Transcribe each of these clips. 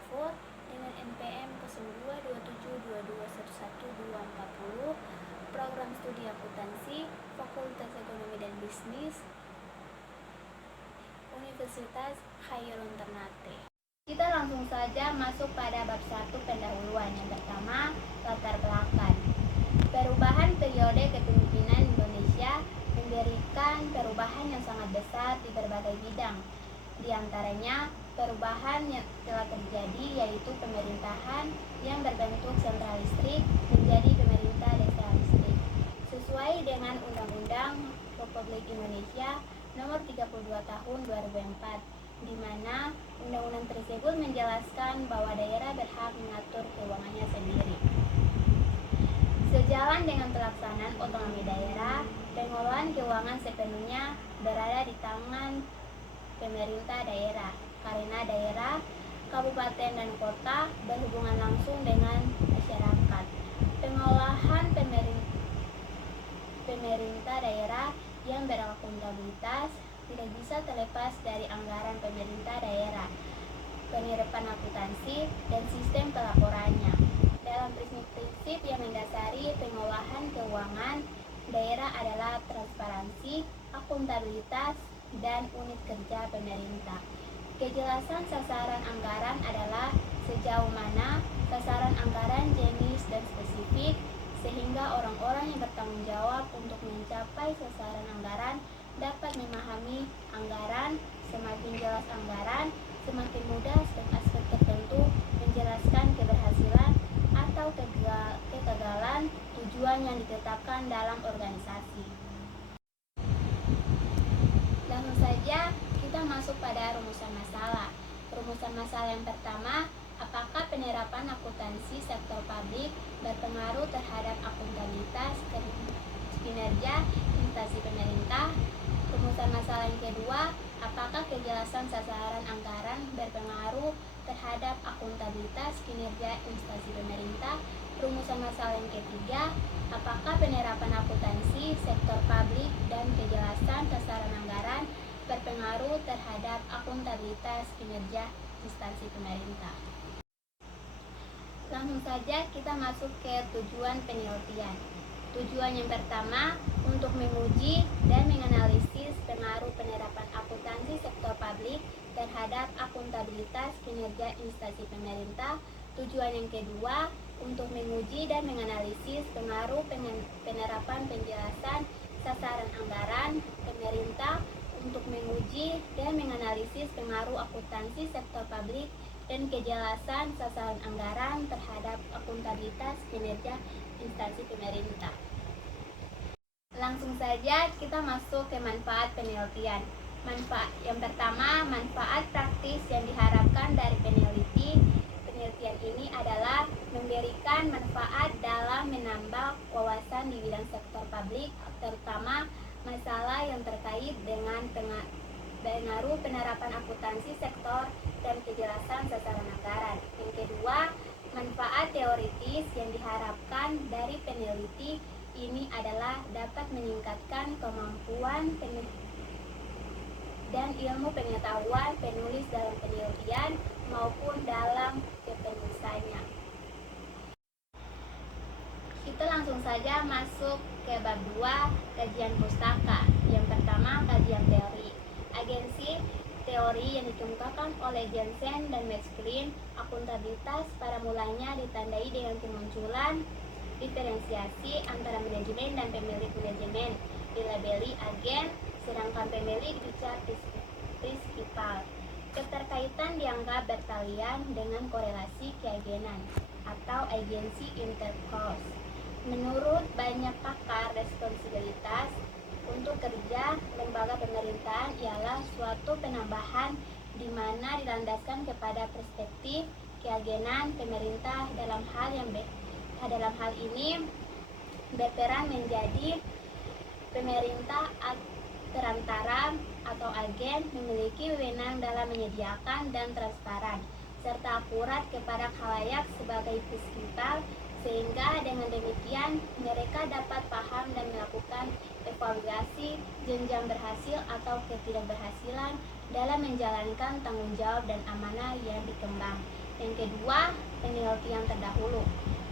Bravo dengan NPM 022722111240, program studi akuntansi, Fakultas Ekonomi dan Bisnis, Universitas Khairul Ternate. Kita langsung saja masuk pada bab 1 pendahuluan. Yang pertama, latar belakang. Perubahan periode kepemimpinan Indonesia memberikan perubahan yang sangat besar di berbagai bidang. Di antaranya, perubahan yang telah terjadi yaitu pemerintahan yang berbentuk sentralistik menjadi pemerintah desentralistik. Sesuai dengan Undang-Undang Republik Indonesia Nomor 32 Tahun 2004, di mana undang-undang tersebut menjelaskan bahwa daerah berhak mengatur keuangannya sendiri. Sejalan dengan pelaksanaan otonomi daerah, pengelolaan keuangan sepenuhnya berada di tangan pemerintah daerah, karena daerah, kabupaten, dan kota berhubungan langsung dengan masyarakat. Pengelolaan pemerintah daerah yang berakuntabilitas tidak bisa terlepas dari anggaran pemerintah daerah, penyerapan akuntansi, dan sistem pelaporannya. Dalam prinsip-prinsip yang mendasari pengelolaan keuangan daerah adalah transparansi, akuntabilitas, dan unit kerja pemerintah. Kejelasan sasaran anggaran adalah sejauh mana sasaran anggaran jenis dan spesifik, sehingga orang-orang yang bertanggung jawab untuk mencapai sasaran anggaran dapat memahami anggaran. Semakin jelas anggaran, semakin mudah aspek tertentu menjelaskan keberhasilan atau kegagalan tujuan yang ditetapkan dalam organisasi. Langsung saja kita masuk pada rumusan masalah. Rumusan masalah yang pertama, apakah penerapan akuntansi sektor publik berpengaruh terhadap akuntabilitas kinerja instansi pemerintah? Rumusan masalah yang kedua, apakah kejelasan sasaran anggaran berpengaruh terhadap akuntabilitas kinerja instansi pemerintah? Rumusan masalah yang ketiga, apakah penerapan akuntansi sektor publik dan kejelasan sasaran anggaran berpengaruh terhadap akuntabilitas kinerja instansi pemerintah? Langsung saja kita masuk ke tujuan penelitian. Tujuan yang pertama, untuk menguji dan menganalisis pengaruh penerapan akuntansi sektor publik terhadap akuntabilitas kinerja instansi pemerintah. Tujuan yang kedua, untuk menguji dan menganalisis pengaruh penerapan penjelasan sasaran anggaran pemerintah untuk menguji dan menganalisis pengaruh akuntansi sektor publik dan kejelasan sasaran anggaran terhadap akuntabilitas kinerja instansi pemerintah. Langsung saja kita masuk ke manfaat penelitian. Manfaat yang pertama, manfaat praktis yang diharapkan dari peneliti. Penelitian ini adalah memberikan manfaat dalam menambah wawasan di bidang sektor publik, terutama masalah yang terkait dengan pengaruh penerapan akuntansi sektor dan kejelasan sasaran anggaran. Yang kedua, manfaat teoritis yang diharapkan dari peneliti ini adalah dapat meningkatkan kemampuan dan ilmu pengetahuan penulis dalam penelitian maupun dalam kepenulisannya. Kita langsung saja masuk ke bab 2, kajian pustaka. Yang pertama, kajian teori. Agensi teori yang dikemukakan oleh Jensen dan Maxklin, akuntabilitas pada mulanya ditandai dengan kemunculan diferensiasi antara manajemen dan pemilik manajemen, dilabeli agen, sedangkan pemilik dicap prinsipal. Keterkaitan dianggap bertalian dengan korelasi keagenan atau agensi intercross. Menurut banyak pakar, responsibilitas untuk kerja lembaga pemerintahan ialah suatu penambahan di mana dilandaskan kepada perspektif keagenan pemerintah dalam hal ini berperan menjadi pemerintah perantara atau agen, memiliki wewenang dalam menyediakan dan transparan serta akurat kepada khalayak sebagai prinsipal, sehingga dengan demikian mereka dapat paham dan melakukan evaluasi jenjang berhasil atau ketidakberhasilan dalam menjalankan tanggung jawab dan amanah yang dikembang. Yang kedua, penelitian terdahulu.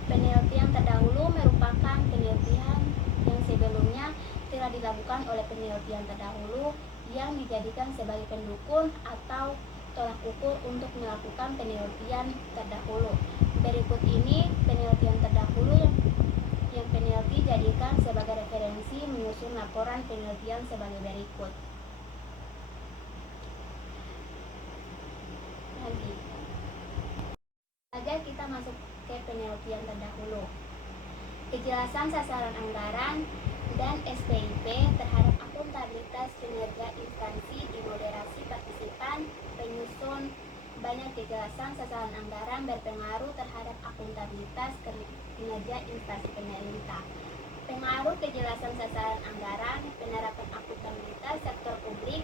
Penelitian terdahulu merupakan penelitian yang sebelumnya telah dilakukan oleh penelitian terdahulu yang dijadikan sebagai pendukung atau tolak ukur untuk melakukan penelitian terdahulu. Berikut ini penelitian terdahulu yang peneliti jadikan sebagai referensi menyusun laporan penelitian sebagai berikut. Lagi. Saja kita masuk ke penelitian terdahulu. Kejelasan sasaran anggaran dan SPIP terhadap akuntabilitas kinerja instansi dimoderasi partisipan penyusun. Banyak kejelasan sasaran anggaran berpengaruh terhadap akuntabilitas kinerja instansi pemerintah. Pengaruh kejelasan sasaran anggaran, penerapan akuntabilitas sektor publik,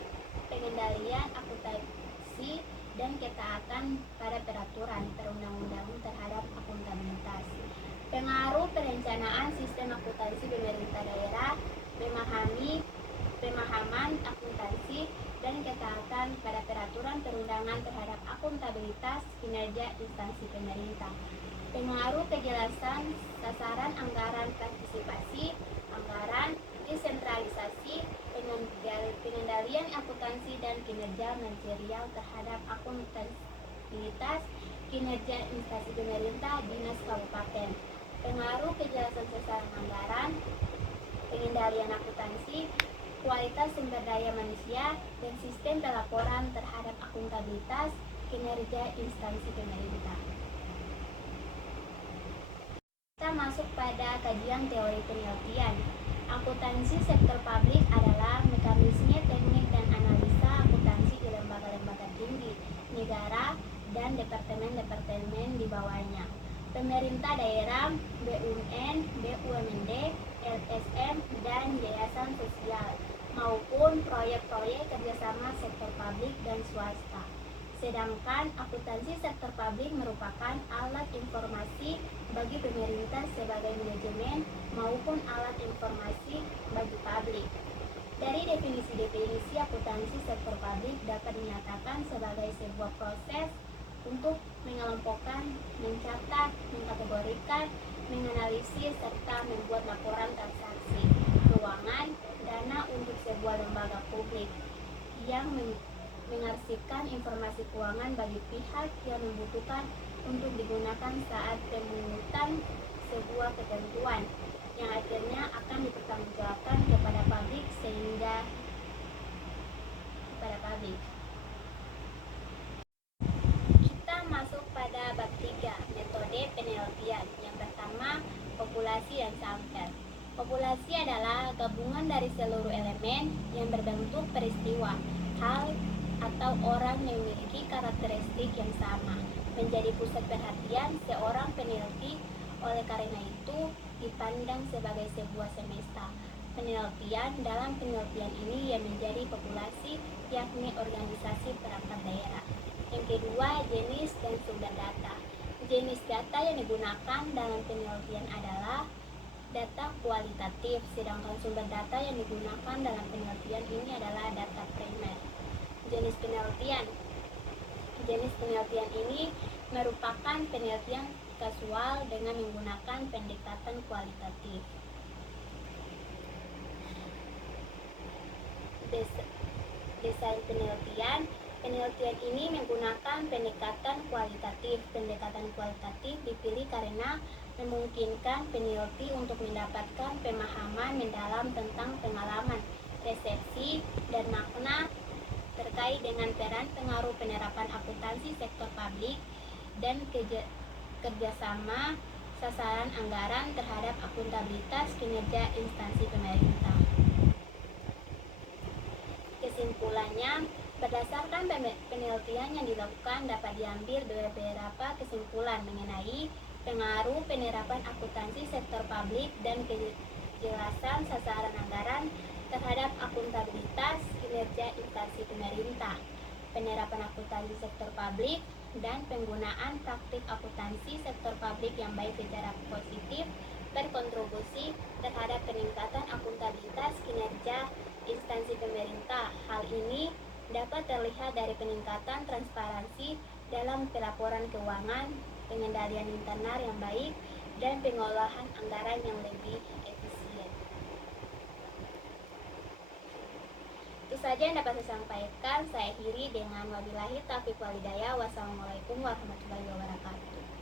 pengendalian akuntansi, dan ketaatan pada peraturan perundang-undangan terhadap akuntabilitas. Pengaruh perencanaan sistem akuntansi pemerintah daerah, pemahaman akuntansi, dan ketaatan pada peraturan perundangan terhadap akuntabilitas kinerja instansi pemerintah. Pengaruh kejelasan sasaran anggaran partisipasi anggaran, desentralisasi, pengendalian akuntansi, dan kinerja manajerial terhadap akuntabilitas kinerja instansi pemerintah dinas kabupaten. Pengaruh kejelasan sasaran anggaran, pengendalian akuntansi, kualitas sumber daya manusia, dan sistem pelaporan terhadap akuntabilitas kinerja instansi pemerintah. Kita masuk pada kajian teori penelitian. Akuntansi sektor publik adalah mekanisme teknik dan analisa akuntansi di lembaga-lembaga tinggi negara dan departemen-departemen di bawahnya, pemerintah daerah, BUMN, BUMD, LSM, dan yayasan sosial, maupun proyek-proyek kerjasama sektor publik dan swasta. Sedangkan akuntansi sektor publik merupakan alat informasi bagi pemerintah sebagai manajemen maupun alat informasi bagi publik. Dari definisi-definisi akuntansi sektor publik dapat dinyatakan sebagai sebuah proses untuk mengelompokkan, mencatat, mengkategorikan, menganalisis, serta membuat laporan transaksi keuangan dana untuk sebuah lembaga publik yang mengarsipkan informasi keuangan bagi pihak yang membutuhkan untuk digunakan saat pemungutan sebuah ketentuan yang akhirnya akan dipertanggungjawabkan kepada publik sehingga kepada publik. Kita masuk pada bab 3, metode penelitian. Yang pertama, populasi dan sampel. Populasi adalah gabungan dari seluruh elemen yang berbentuk peristiwa, hal, atau orang yang memiliki karakteristik yang sama menjadi pusat perhatian seorang peneliti. Oleh karena itu dipandang sebagai sebuah semesta penelitian. Dalam penelitian ini yang menjadi populasi, yakni organisasi perangkat daerah. Yang kedua, jenis dan sumber data. Jenis data yang digunakan dalam penelitian adalah data kualitatif, sedangkan sumber data yang digunakan dalam penelitian ini adalah data primer. Jenis penelitian. Jenis penelitian ini merupakan penelitian kasual dengan menggunakan pendekatan kualitatif. Desain penelitian. Penelitian ini menggunakan pendekatan kualitatif. Pendekatan kualitatif dipilih karena memungkinkan peneliti untuk mendapatkan pemahaman mendalam tentang pengalaman, resepsi, dan makna terkait dengan peran pengaruh penerapan akuntansi sektor publik dan kerjasama sasaran anggaran terhadap akuntabilitas kinerja instansi pemerintah. Kesimpulannya, berdasarkan penelitian yang dilakukan dapat diambil beberapa kesimpulan mengenai pengaruh penerapan akuntansi sektor publik dan kejelasan sasaran anggaran terhadap akuntabilitas kinerja instansi pemerintah, penerapan akuntansi sektor publik, dan penggunaan praktik akuntansi sektor publik yang baik secara positif berkontribusi terhadap peningkatan akuntabilitas kinerja instansi pemerintah. Hal ini dapat terlihat dari peningkatan transparansi dalam pelaporan keuangan, pengendalian internal yang baik, dan pengolahan anggaran yang lebih efisien. Itu saja yang dapat saya sampaikan. Saya akhiri dengan wabillahi taufiq walhidayah. Wassalamualaikum warahmatullahi wabarakatuh.